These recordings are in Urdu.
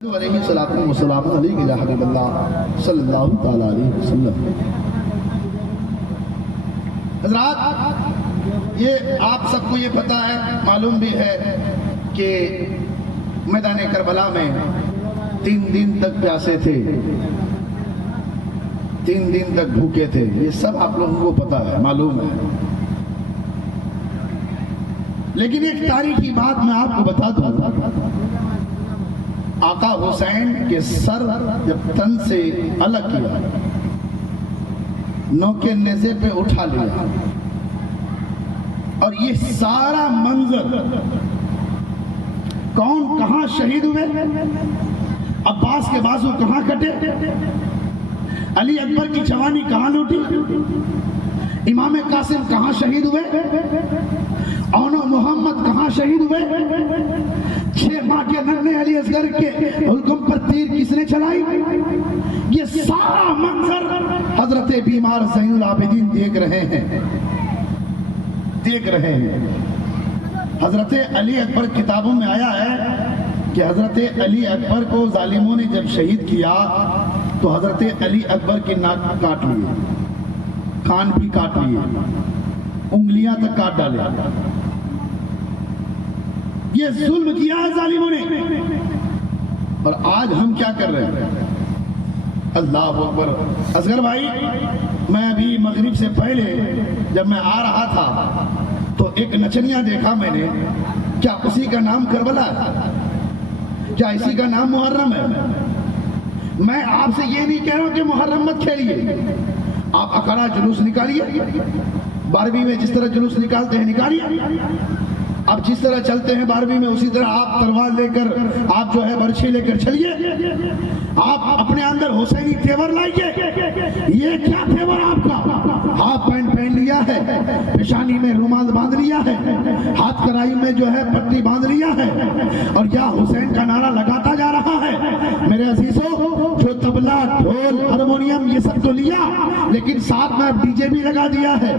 علیہ السلام والسلام علیہ الہ حبیب اللہ صلی اللہ تعالی علیہ وسلم۔ حضرات، یہ آپ سب کو یہ پتہ ہے، معلوم بھی ہے کہ میدان کربلا میں 3 دن تک پیاسے تھے، 3 دن تک بھوکے تھے، یہ سب آپ لوگوں کو پتہ ہے، معلوم ہے۔ لیکن ایک تاریخی بات میں آپ کو بتا دوں، آقا حسین کے سر جب تن سے الگ کیا، نوکے نیزے پہ اٹھا لیا، اور یہ سارا منظر کون کہاں شہید ہوئے، عباس کے بازو کہاں کٹے، علی اکبر کی جوانی کہاں لوٹی، امام قاسم کہاں شہید ہوئے، اون محمد کہاں شہید ہوئے، 6 ماہ کے ننھے علی اصغر کے حلقم پر تیر کس نے چلائی، یہ سارا منظر حضرت بیمار زین العابدین دیکھ رہے ہیں۔ حضرت علی اکبر کتابوں میں آیا ہے کہ حضرت علی اکبر کو ظالموں نے جب شہید کیا تو حضرت علی اکبر کی ناک کاٹ لیے، کان بھی کاٹ لیے، انگلیاں تک کاٹ ڈالے۔ یہ ظلم کیا ہے ظالموں نے، اور آج ہم کیا کر رہے ہیں؟ اللہ اکبر۔ اصغر بھائی، میں ابھی مغرب سے پہلے جب میں آ رہا تھا تو ایک نچنیاں دیکھا میں نے، کیا اسی کا نام کربلا ہے؟ کیا اسی کا نام محرم ہے؟ میں آپ سے یہ نہیں کہہ رہا ہوں کہ محرم مت کھیلیے، آپ اکھڑا جلوس نکالیے، 12ویں میں جس طرح جلوس نکالتے ہیں نکالیے، آپ جس طرح چلتے ہیں 12ویں میں اسی طرح آپ تلوار لے کر، آپ جو ہے برچھی لے کر چلیے، آپ اپنے اندر حسینی تیور لائیے۔ یہ کیا تیور آپ کا؟ ہاف پینٹ پہن لیا ہے، پیشانی میں رومال باندھ لیا ہے، ہاتھ کرائی میں جو ہے پٹی باندھ لیا ہے، اور یا حسین کا نعرہ لگاتا جا رہا ہے۔ میرے عزیزوں، جو تبلا، ڈھول، ہارمونیم یہ سب تو لیا، لیکن ساتھ میں اب ڈی جے بھی لگا دیا ہے،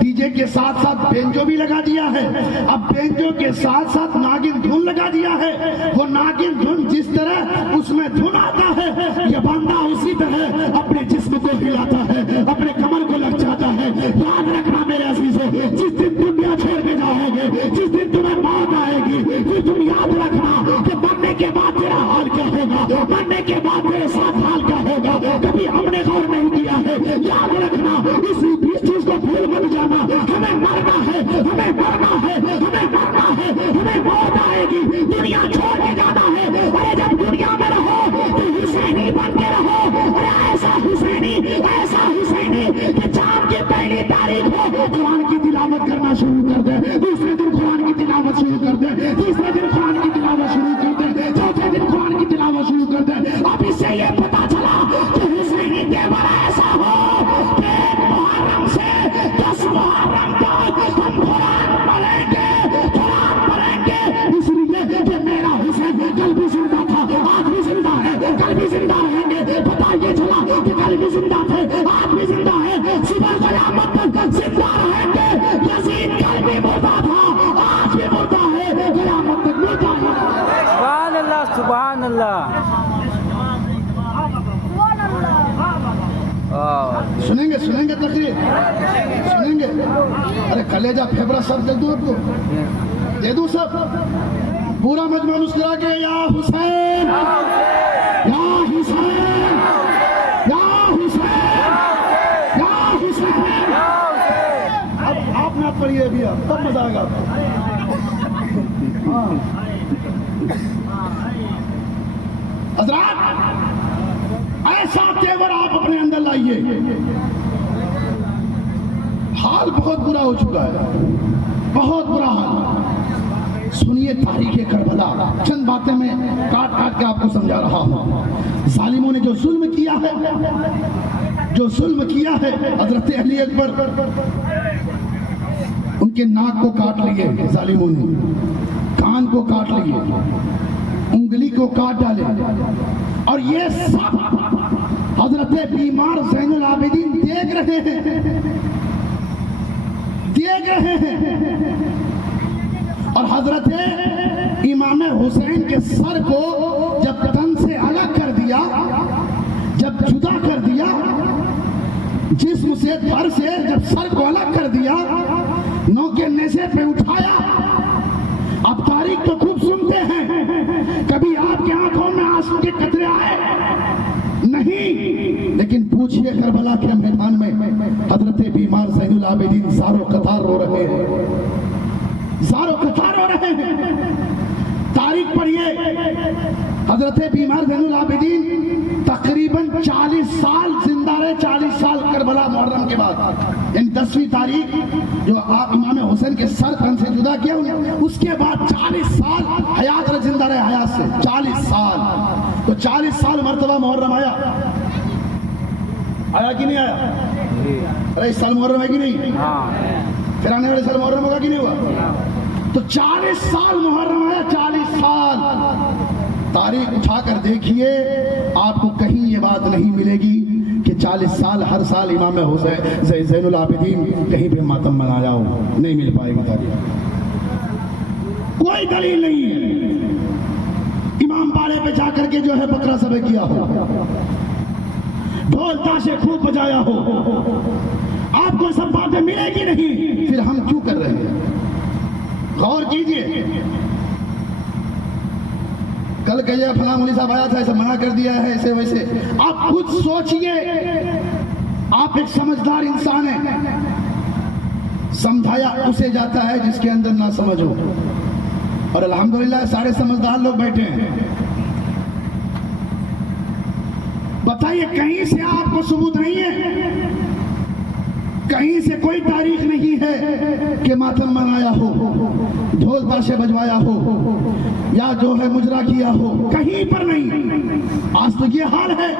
ڈی جے کے ساتھ ساتھ بینجو بھی لگا دیا ہے، اب بینجو کے ساتھ ساتھ ناگن دھن لگا دیا ہے۔ وہ ناگن دھن جس طرح اس میں دھن آتا ہے، یہ بندہ اسی طرح اپنے جسم کو ہلاتا ہے، اپنے کمر کو لچاتا ہے۔ یاد رکھنا میرے عزیزوں، جس دن دنیا چھوڑ کے جاؤ گے، جس دن تمہیں موت آئے گی، پھر تم یاد رکھنا کہ مرنے کے بعد تیرا حال کیا ہوگا، مرنے کے بعد تیرے ساتھ حال کیا ہوگا، کبھی ہم نے غور نہیں کیا ہے۔ یاد رکھنا، اس چیز کو بھول مت جانا، ہمیں مرنا ہے، ہمیں مرنا ہے، ہمیں مرنا ہے، ہمیں موت آئے گی، دنیا چھوڑ کے جانا ہے۔ ارے جب دنیا میں رہو تو حسینی بن کے رہو، اور ایسا حسینی کہ چاند کی پہلی تاریخ ہو قرآن کی تلاوت کرنا شروع کر دے، دوسرے دن قرآن کی تلاوت شروع کر دے، تیسرے دن قرآن کی تلاوت شروع کر دے، چوتھے دن قرآن کی تلاوت شروع کر دے۔ اب اس سے یہ پتا چلا کہ حسینی تیور ایسا ہو کہ محرم سے 10 محرم تک ہم قرآن پڑھیں گے، اس لیے کہ میرا حسین کل بھی زندہ تھا، آج بھی زندہ ہے، کل بھی زندہ رہیں گے۔ پتا یہ چلا کہ کل بھی زندہ تھے، آج بھی زندہ ہے، صبح قیامت تک زندہ رہیں گے۔ یزید کل بھی مردہ تھا، آج بھی مردہ ہے، قیامت تک مردہ ہے۔ سبحان اللہ، سبحان اللہ۔ سنیں گے تقریر، سنیں گے؟ ارے کلیجہ پھیپڑا سب دے دوں، آپ کو دے دوں سب، پورا مجمع مسکرا کے یا حسین، یا حسین، یا حسین، یا حسین۔ اب آپ نہ پڑھیے ابھی، آپ تب مزہ آئے گا آپ کو۔ حضرات، ایسا تیور آپ اپنے اندر لائیے۔ حال بہت برا ہو چکا ہے، بہت برا حال۔ سنیے تاریخ کربلا، چند باتیں میں کاٹ کاٹ کے آپ کو سمجھا رہا ہوں۔ ظالموں نے جو ظلم کیا ہے، حضرت علی اکبر ان کے ناک کو کاٹ لیے ظالموں نے، کان کو کاٹ لیے، انگلی کو کاٹ ڈالے، اور یہ سب حضرت بیمار زین العابدین دیکھ رہے ہیں، اور حضرت امام حسین کے سر کو جب تن سے الگ کر دیا، جب جدا کر دیا، جسم سے پر سے جب سر کو الگ کر دیا، نو کے نیزے پہ اٹھایا. اب تاریخ تو خوب سنتے ہیں، کبھی آپ کے آنکھوں میں آنسو کے قطرے آئے نہیں، لیکن پوچھئے کربلا کے میدان میں حضرت بیمار زین العابدین زارو قطار رو رہے ہیں، زارو قطار رو رہے ہیں. تاریخ پڑھیے، حضرت بیمار زین العابدین تقریباً 40 سال زندہ رہے، 40 سال کربلا محرم کے بعد. ان 10ویں تاریخ جو آپ امام حسین کے سر تن سے جدا کیا، اس کے بعد 40 سال حیات رہے، زندہ رہے حیات سے 40 سال. تو 40 سال مرتبہ محرم آیا کہ نہیں آیا؟ ارے اس سال محرم ہے کہ نہیں؟ پھر آنے والے سال محرم ہوگا کہ نہیں ہوا؟ تو 40 سال محرم آیا، 40 سال. تاریخ اٹھا کر دیکھیے، آپ کو کہیں یہ بات نہیں ملے گی کہ 40 سال ہر سال امام حسین زین العابدین کہیں پہ ماتم منایا ہو. نہیں مل پائے گی تاریخ، کوئی دلیل نہیں ہے. امام باڑے پہ جا کر کے جو ہے بکرا ذبح کیا ہو، ڈھول تاشے خوب بجایا ہو، آپ کو سب باتیں ملے گی نہیں. پھر ہم کیوں کر رہے ہیں؟ غور کیجئے. کل کہیے فلاں مولوی صاحب آیا تھا، ایسا منع کر دیا ہے، ایسے ویسے. آپ خود سوچئے، آپ ایک سمجھدار انسان ہیں. سمجھایا اسے جاتا ہے جس کے اندر نہ سمجھ ہو، اور الحمدللہ سارے سمجھدار لوگ بیٹھے ہیں. بتائیے کہیں سے آپ کو ثبوت نہیں ہے، کہیں سے کوئی تاریخ نہیں ہے کہ ماتم منایا ہو، ڈھول تاشے بجوایا ہو، یا جو ہے مجرا کیا ہو، کہیں پر نہیں. آج تو یہ حال ہے،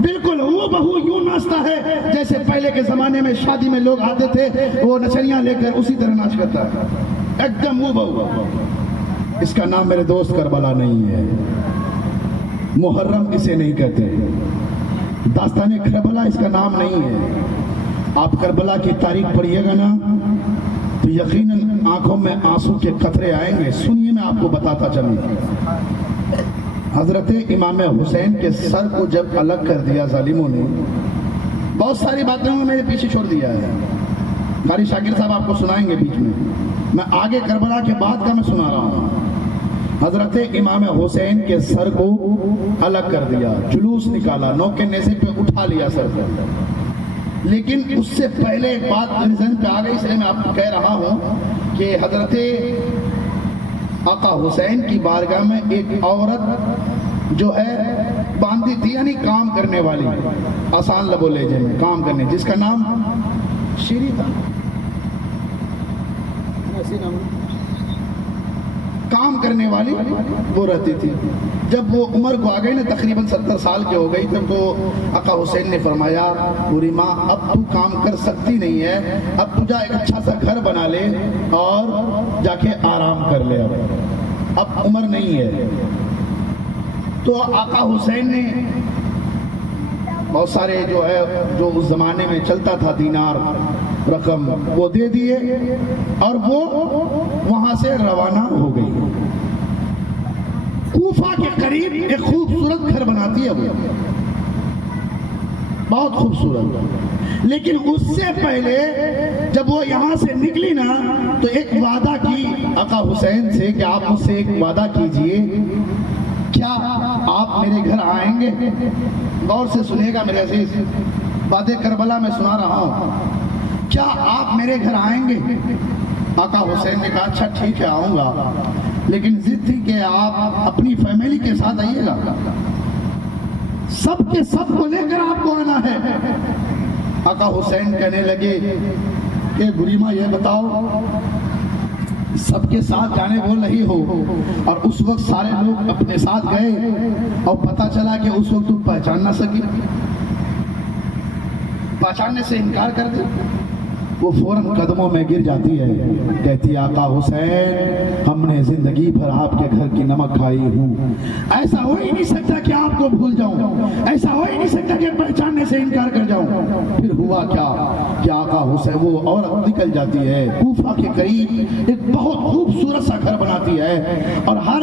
بالکل وہ بہو یوں ناچتا ہے جیسے پہلے کے زمانے میں شادی میں لوگ آتے تھے، وہ نچنیاں لے کر اسی طرح ناچ کرتا ہے، ایک دم وہ بہو. اس کا نام میرے دوست کربلا نہیں ہے، محرم اسے نہیں کہتے، داستان کربلا اس کا نام نہیں ہے. آپ کربلا کی تاریخ پڑھیے گا نا تو یقیناً آنکھوں میں آنسو کے قطرے آئیں گے. سنیے میں آپ کو بتاتا چلوں. حضرت امام حسین کے سر کو جب الگ کر دیا ظالموں نے، بہت ساری باتیں میرے پیچھے چھوڑ دیا ہے، قاری شاکر صاحب آپ کو سنائیں گے بیچ میں آگے کربلا کے بعد کا میں سنا رہا ہوں. حضرت امام حسین کے سر کو الگ کر دیا، جلوس نکالا، نو کے نیزے پہ اٹھا لیا سر کو. لیکن اس سے پہلے ایک بات ذہن پہ آ گئی، اس لیے میں آپ کو کہہ رہا ہوں کہ حضرت آقا حسین کی بارگاہ میں ایک عورت جو ہے باندھی تھی، یعنی کام کرنے والی، آسان لب و لہجے میں کام کرنے، جس کا نام شیری تھا. کام کرنے والی وہ رہتی تھی. جب وہ عمر کو آ گئی نا، تقریباً 70 سال کے ہو گئی، تب تو آقا حسین نے فرمایا، پوری ماں اب تو کام کر سکتی نہیں ہے، اب تو جا ایک اچھا سا گھر بنا لے اور جا کے آرام کر لے، اب عمر نہیں ہے. تو آقا حسین نے بہت سارے جو ہے جو اس زمانے میں چلتا تھا دینار رقم وہ دے دیے، اور وہ وہاں سے روانہ ہو گئی. کوفہ کے قریب ایک خوبصورت گھر بناتی ہے وہ، بہت خوبصورت. لیکن اس سے پہلے جب وہ یہاں سے نکلی نا تو ایک وعدہ کی آقا حسین سے کہ آپ مجھ سے ایک وعدہ کیجئے، کیا آپ میرے گھر آئیں گے؟ غور سے سنیے گا میرے عزیز، باتیں کربلا میں سنا رہا ہوں. کیا آپ میرے گھر آئیں گے؟ آقا حسین نے کہا اچھا ٹھیک ہے آؤں گا، لیکن ضد تھی کہ آپ اپنی فیملی کے ساتھ آئیے گا، سب کے سب کو لے کر آپ کو آنا ہے. آقا حسین کہنے لگے کہ بری ماں یہ بتاؤ، سب کے ساتھ جانے بول رہی ہو، اور اس وقت سارے لوگ اپنے ساتھ گئے اور پتا چلا کہ اس وقت تم پہچان نہ سکی، پہچاننے سے انکار کر دے. وہ فوراً قدموں میں گر جاتی ہے، کہتی آقا حسین ہم نے زندگی بھر آپ کے گھر کی نمک کھائی ہوں، ایسا ہو ہی نہیں سکتا کہ آپ کو بھول جاؤں، ایسا ہو ہی نہیں سکتا کہ پہچاننے سے انکار کر جاؤں. پھر ہوا کیا کہ آقا حسین وہ عورت نکل جاتی ہے، کوفہ کے قریب ایک بہت خوبصورت سا گھر بناتی ہے، اور ہر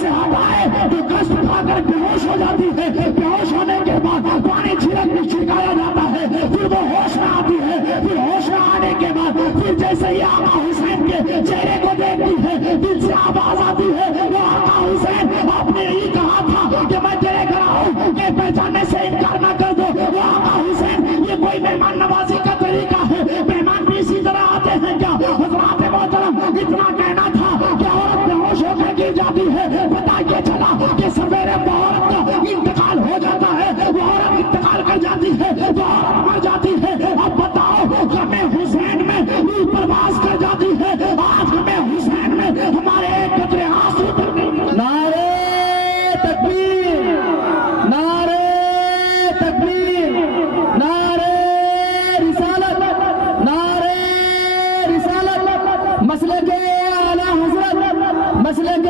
سے ہٹائے تو کشت کھا کر بے ہوش ہو جاتی ہے. بے ہوش ہونے کے بعد پانی چھڑکایا جاتا ہے, پھر وہ ہوش میں آتی ہے. پھر ہوش میں آنے کے بعد پھر جیسے ہی آقا حسین کے چہرے کو دیکھتی ہے دل سے آواز آتی ہے, وہ آقا حسین آپ نے یہی کہا تھا کہ میں تیرے گھر آؤں کہ پہچاننے سے انکار نہ کر دو. وہ آقا حسین یہ کوئی مہمان نوازی کا طریقہ ہے؟ مہمان بھی اسی طرح آتے ہیں کیا؟ حضرات محترم اتنا کہنا تھا کہ عورت بے ہوش ہو کر گر جاتی ہے. پتہ یہ چلا کہ سویرے وہ عورت کا انتقال ہو جاتا ہے. وہ عورت انتقال کر جاتی ہے تو عورت مر جاتی ہے. اب بتاؤ غم حسین میں روح پرواز کر جاتی ہے. آج غم حسین میں ہمارے ایک قطرے آنسو تک نہیں. نعرے تکبیر, نعرے تکبیر, نعرے رسالت, نعرے رسالت, مسلک اعلی حضرت, مسلک